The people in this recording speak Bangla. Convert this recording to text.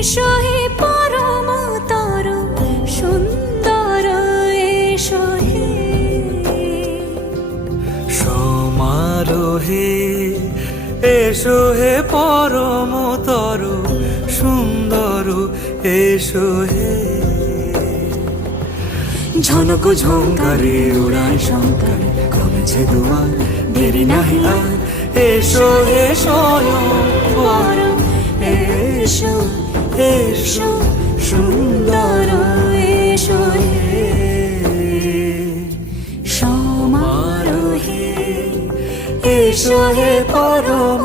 এসো হে পরমতর সুন্দর এসো হে সমারোহে এসো হে পরমতর সুন্দর এসো হে ঝনক ঝঙ্কারে উড়ায় শঙ্কার কমেছে দুয়ার দেরি নাহি আর এসো হে স্বয়ং বর এসো এসো সুন্দর এসো হে সমারোহে এসো হে পরম